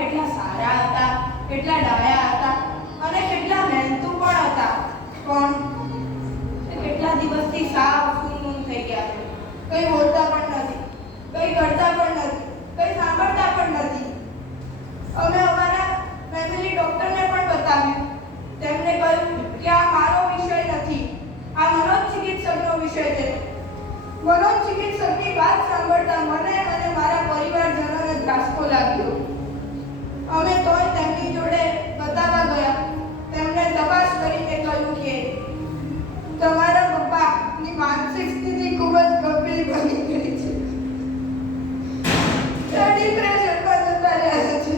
કેટલા સારા હતા, કેટલા ડાયા હતા અને કેટલા મહેનતુ પણ હતા. પણ કેટલા દિવસથી સાવ સૂન થઈ ગયા છે. કંઈ બોલતા પણ નથી, કંઈ કરતા પણ નથી, કંઈ સાંભળતા પણ નથી. અમે અમારા ફેમિલી ડોક્ટરને પણ બતાવ્યું. તેમણે કહ્યું કે આ મારો વિષય નથી, આ મનોચિકિત્સકનો વિષય છે. મનોચિકિત્સકની વાત સાંભળતા મને અને મારા પરિવારજનોને ધ્રાસકો લાગ્યો. અમે તોય તેમની જોડે બતાવવા ગયા. તેમણે તપાસ કરીને કહ્યું કે તમારા પપ્પાની માનસિક સ્થિતિ ખૂબ જ ગંભીર બની ગઈ છે. તે ડિપ્રેશનમાં જતા રહ્યા છે.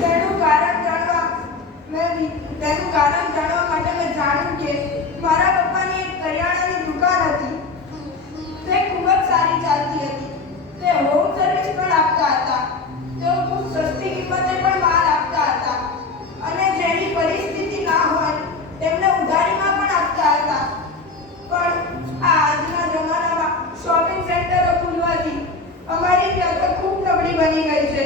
તેનું કારણ જાણવા માટે મેં જાણ્યું કે મારા પપ્પાની એક કરિયાણાની દુકાન હતી. તે ખૂબ જ સારી ચાલતી હતી. તે હોમ સર્વિસ પણ આપતા હતા. તેઓ ખૂબ સસ્તી કિંમતે પણ માલ આપતા હતા અને જેની પરિસ્થિતિ ના હોય તેમને ઉધારીમાં પણ આપતા હતા. પણ આજના જમાનામાં શોપિંગ સેન્ટરો ખુલવાથી અમારી વ્યવસ્થા ખૂબ નબળી બની ગઈ છે.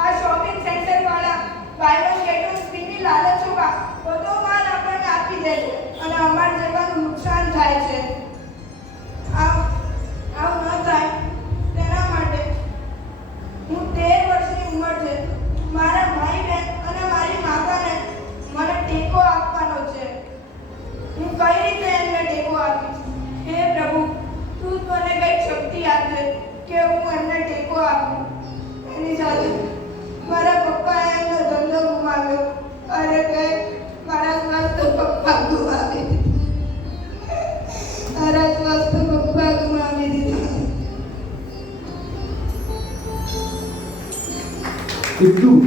આ શોપિંગ સેન્ટર વાળા બાય વન ગેટ વન ફ્રીની લાલચોમાં બધો માલ આપણને આપી દે છે અને અમારા જેવાનું નુકસાન થાય છે. આવું ન થાય તેના માટે હું 13 વર્ષની ઉંમર છે. મારા ભાઈ બહેન અને મારી માતાને મને ટેકો આપવાનો છે. હું કઈ રીતે એમને ટેકો આપીશ? હે પ્રભુ, તું મને કંઈક શક્તિ આપજે કે હું એમને ટેકો આપું. એની સાથે મારા પપ્પાએ એમનો ધંધો ગુમાવ્યો અને તે મારા સ્વસ્થ પપ્પા ગુમાવી દીધા. મારા સ્વસ્થ પપ્પા ગુમાવી દીધા. કેટલું